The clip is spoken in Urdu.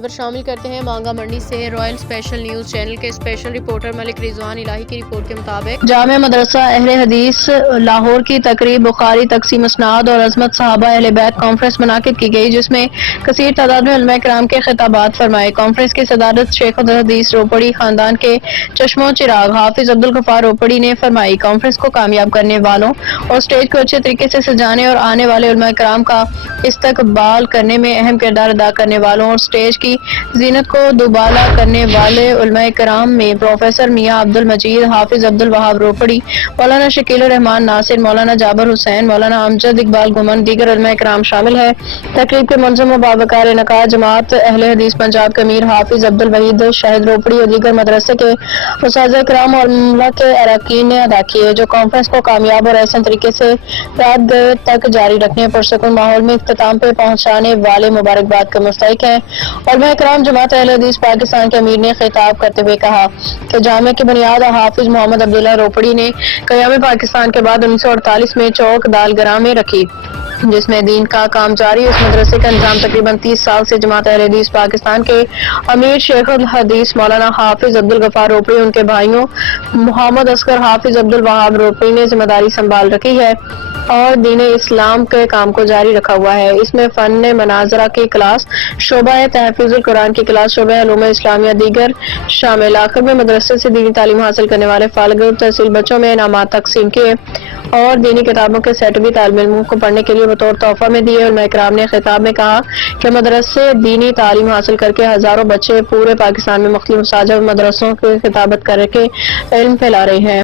خبر شامل کرتے ہیں مانگا منڈی سے۔ رائل اسپیشل نیوز چینل کے اسپیشل رپورٹر ملک رضوان الہی کی رپورٹ کے مطابق جامع مدرسہ اہل حدیث لاہور کی تقریب بخاری تقسیم اسناد اور عظمت صحابہ اہل بیت کانفرنس منعقد کی گئی، جس میں کثیر تعداد میں علماء کرام کے خطابات فرمائے۔ کانفرنس کی صدارت شیخ الحدیث روپڑی خاندان کے چشم و چراغ حافظ عبدالغفار روپڑی نے فرمائی۔ کانفرنس کو کامیاب کرنے والوں اور اسٹیج کو اچھے طریقے سے سجانے اور آنے والے علماء کرام کا استقبال کرنے میں اہم کردار ادا کرنے والوں اور اسٹیج کی زینت کو دوبالا کرنے والے علماء کرام میں پروفیسر میاں عبد المجید، حافظ عبد الوہاب روپڑی، مولانا شکیل الرحمان ناصر، مولانا جابر حسین، مولانا امجد اقبال گمن، دیگر علماء کرام شامل ہیں۔ تقریب کے منظم و باوقار انعقاد جماعت اہل حدیث پنجاب کے امیر حافظ عبد الوحید شاہد روپڑی اور دیگر مدرسے کے اساتذہ کرام اور عملہ کے اراکین نے ادا کیے، جو کانفرنس کو کامیاب اور احسن طریقے سے رات گئے تک جاری رکھنے، پرسکون ماحول میں اختتام پہ پہنچانے والے مبارکباد کے مستحق ہیں۔ علماء کرام جماعت اہل حدیث پاکستان کے امیر نے خطاب کرتے ہوئے کہا کہ جامعہ کی بنیاد حافظ محمد عبداللہ روپڑی نے قیام پاکستان کے بعد 1948 میں چوک دالگرہ میں رکھی، جس میں دین کا کام جاری۔ اس مدرسے کا نظام تقریباً 30 سال سے جماعت اہل حدیث پاکستان کے امیر شیخ الحدیث مولانا حافظ عبدالغفار روپڑی اور ان کے بھائیوں محمد اصغر حافظ عبدالوہاب روپڑی نے ذمہ داری سنبھال رکھی ہے اور دین اسلام کے کام کو جاری رکھا ہوا ہے۔ اس میں فن مناظرہ کی کلاس، شعبہ تحفظ القرآن کی کلاس، شعبہ علوم اسلامیہ دیگر شامل۔ آخر میں مدرسے سے دینی تعلیم حاصل کرنے والے فالح تحصیل بچوں میں انعامات تقسیم کیے اور دینی کتابوں کے سیٹ بھی طالب علموں کو پڑھنے کے لیے بطور تحفہ میں دیے۔ علماء کرام نے خطاب میں کہا کہ مدرسے دینی تعلیم حاصل کر کے ہزاروں بچے پورے پاکستان میں مختلف مساجد اور مدرسوں کی خطابت کر کے علم پھیلا رہے ہیں۔